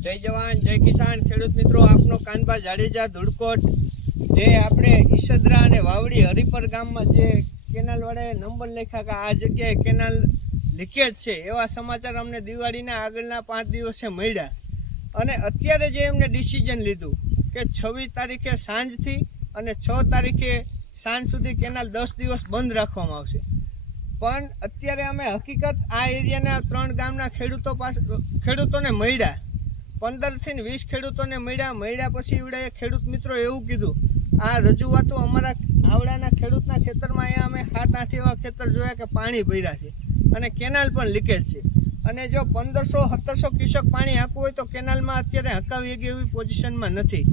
જય જવાન, જય કિસાન. ખેડૂત મિત્રો, આપનો કાનભા જાડેજા ધુડકોટ જે આપણે ઈશદરા અને વાવડી હરિપર ગામમાં જે કેનાલ વડે નંબર લખ્યા કે આ જગ્યાએ કેનાલ લીકેજ છે, એવા સમાચાર અમને દિવાળીના આગળના પાંચ દિવસે મળ્યા. અને અત્યારે જે એમને ડિસિઝન લીધું કે છવ્વીસ તારીખે સાંજથી અને છ તારીખે સાંજ સુધી કેનાલ દસ દિવસ બંધ રાખવામાં આવશે. પણ અત્યારે અમે હકીકત આ એરિયાના ત્રણ ગામના ખેડૂતો પાસે ખેડૂતોને મળ્યા. પંદરથી ને વીસ ખેડૂતોને મળ્યા. મળ્યા પછી એવડાએ ખેડૂત મિત્રો એવું કીધું, આ રજૂઆતો અમારા આવડાના ખેડૂતના ખેતરમાં અહીંયા અમે સાત, આઠ એવા ખેતર જોયા કે પાણી ભર્યા છે અને કેનાલ પણ લીકેજ છે. અને જો પંદરસો, સત્તરસો ક્યુસેક પાણી હાંકવું હોય તો કેનાલમાં અત્યારે હકાવી એવી પોઝિશનમાં નથી.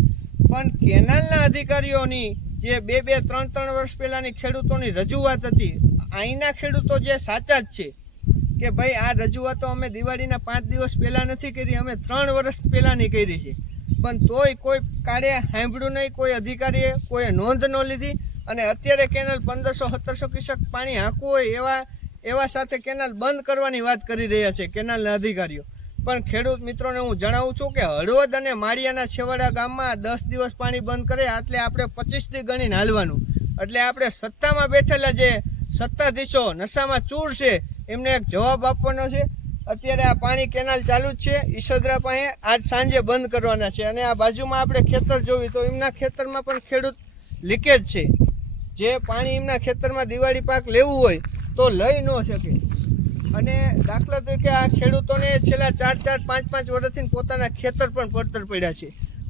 પણ કેનાલના અધિકારીઓની જે બે બે, ત્રણ ત્રણ વર્ષ પહેલાંની ખેડૂતોની રજૂઆત હતી અહીંના ખેડૂતો જે સાચા જ છે કે ભાઈ, આ રજૂઆતો અમે દિવાળીના પાંચ દિવસ પહેલાં નથી કરી, અમે ત્રણ વર્ષ પહેલાંની કરી છે. પણ તોય કોઈ કાળે સાંભળ્યું નહીં, કોઈ અધિકારીએ કોઈ નોંધ ન લીધી અને અત્યારે કેનાલ પંદરસો સત્તરસો કિસક પાણી હાંકવું હોય એવા એવા સાથે કેનાલ બંધ કરવાની વાત કરી રહ્યા છે કેનાલના અધિકારીઓ. પણ ખેડૂત મિત્રોને હું જણાવું છું કે હળવદ અને માળિયાના છેવાડા ગામમાં દસ દિવસ પાણી બંધ કરે, એટલે આપણે પચીસથી ગણીને હાલવાનું. એટલે આપણે સત્તામાં બેઠેલા જે સત્તાધીશો નશામાં ચૂર છે એમને એક જવાબ આપવાનો છે. અત્યારે આ પાણી કેનાલ ચાલુ જ છે. ઈશોદરા પાસે આજ સાંજે બંધ કરવાના છે. અને આ બાજુમાં આપણે ખેતર જોવી તો એમના ખેતરમાં પણ ખેડૂત લીકેજ છે. જે પાણી એમના ખેતરમાં દિવાળી પાક લેવું હોય તો લઈ ન શકે. અને દાખલા તરીકે આ ખેડૂતોને છેલ્લા ચાર ચાર, પાંચ પાંચ વર્ષથી પોતાના ખેતર પણ પડતર પડ્યા છે.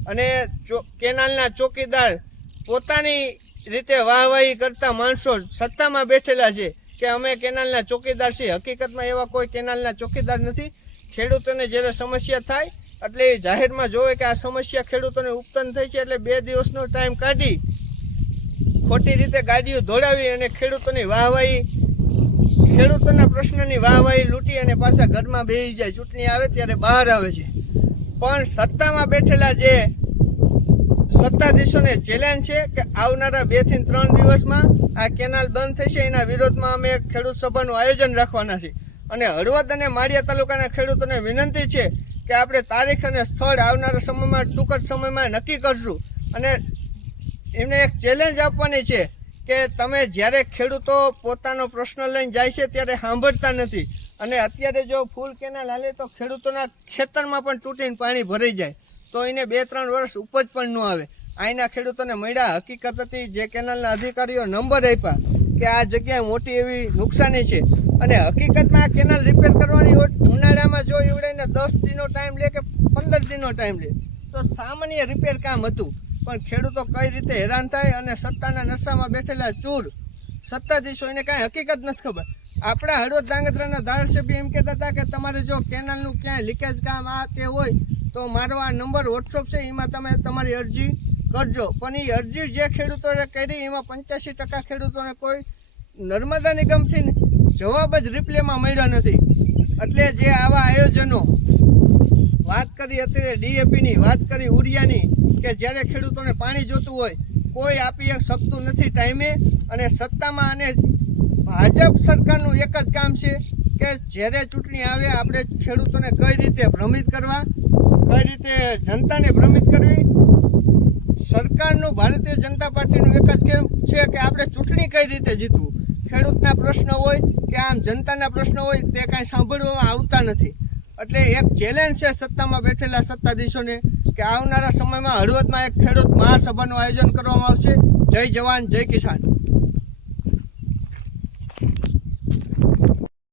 અને ચો, કેનાલના ચોકીદાર પોતાની રીતે વાહવાહી કરતા માણસો સત્તામાં બેઠેલા છે. કે અમે કેનાલના ચોકીદાર છીએ. હકીકતમાં એવા કોઈ કેનાલના ચોકીદાર નથી. ખેડૂતોને જ્યારે સમસ્યા થાય, એટલે એ જાહેરમાં જોવે કે આ સમસ્યા ખેડૂતોને ઉત્પન્ન થઈ છે, એટલે બે દિવસનો ટાઈમ કાઢી ખોટી રીતે ગાડીઓ દોડાવી અને ખેડૂતોની વાહવાહી, ખેડૂતોના પ્રશ્નની વાહવાહી લૂંટી અને પાછા ઘરમાં બેસી જાય. ચૂંટણી આવે ત્યારે બહાર આવે છે. પણ સત્તામાં બેઠેલા જે સત્તાધીશોને ચેલેન્જ છે કે આવનારા બેથી ત્રણ દિવસમાં આ કેનાલ બંધ થશે એના વિરોધમાં અમે ખેડૂત સભાનું આયોજન રાખવાના છીએ. અને હળવદ અને માળિયા તાલુકાના ખેડૂતોને વિનંતી છે કે આપણે તારીખ અને સ્થળ આવનારા સમયમાં, ટૂંક જ સમયમાં નક્કી કરશું. અને એમને એક ચેલેન્જ આપવાની છે કે તમે જ્યારે ખેડૂતો પોતાનો પ્રશ્ન લઈને જાય છે ત્યારે સાંભળતા નથી. અને અત્યારે જો ફૂલ કેનાલ હાલે તો ખેડૂતોના ખેતરમાં પણ તૂટીને પાણી ભરાઈ જાય. તો એને બે, ત્રણ વર્ષ ઉપજ પણ ન આવે. અહીંના ખેડૂતોને મળ્યા. હકીકત હતી, જે કેનાલના અધિકારીઓ નંબર આપ્યા કે આ જગ્યાએ મોટી એવી નુકસાની છે. અને હકીકતમાં આ કેનાલ રિપેર કરવાની ઉનાળામાં જો એવડાઈને દસ દિનનો ટાઈમ લે કે પંદર દિનનો ટાઈમ લે, તો સામાન્ય રિપેર કામ હતું. પણ ખેડૂતો કઈ રીતે હેરાન થાય અને સત્તાના નશામાં બેઠેલા ચૂર? સત્તાધીશો એને કાંઈ હકીકત નથી ખબર. આપણા હળવદ ધાંગધ્રાના ધારાસભ્ય એમ કહેતા હતા કે તમારે જો કેનાલનું ક્યાંય લીકેજ કામ આ તે હોય તો મારો આ નંબર વોટ્સઅપ છે, એમાં તમે તમારી અરજી કરજો. પણ એ અરજી જે ખેડૂતોએ કરી, એમાં પંચ્યાસી ટકા ખેડૂતોને કોઈ નર્મદા નિગમથી જવાબ જ રિપ્લેમાં મળ્યો નથી. એટલે જે આવા આયોજનો, વાત કરી અત્યારે ડીએપીની, વાત કરી ઉરિયાની, કે જ્યારે ખેડૂતોને પાણી જોતું હોય, કોઈ આપી શકતું નથી ટાઈમે, અને સત્તામાં અને ભાજપ સરકારનું એક જ કામ છે, કે જ્યારે ચૂંટણી આવે, આપણે ખેડૂતોને કઈ રીતે ભ્રમિત કરવા કઈ રીતે જનતાને ભ્રમિત કરવી? સરકારનું, ભારતીય જનતા પાર્ટીનું એક જ કેમ છે કે આપણે ચૂંટણી કઈ રીતે જીતવું? ખેડૂતના પ્રશ્ન હોય કે આમ જનતાના પ્રશ્ન હોય, તે કાંઈ સાંભળવામાં આવતા નથી. એટલે એક ચેલેન્જ છે સત્તામાં બેઠેલા સત્તાધીશોને કે આવનારા સમયમાં હળવદમાં એક ખેડૂત મહાસભાનું આયોજન કરવામાં આવશે. જય જવાન, જય કિસાન.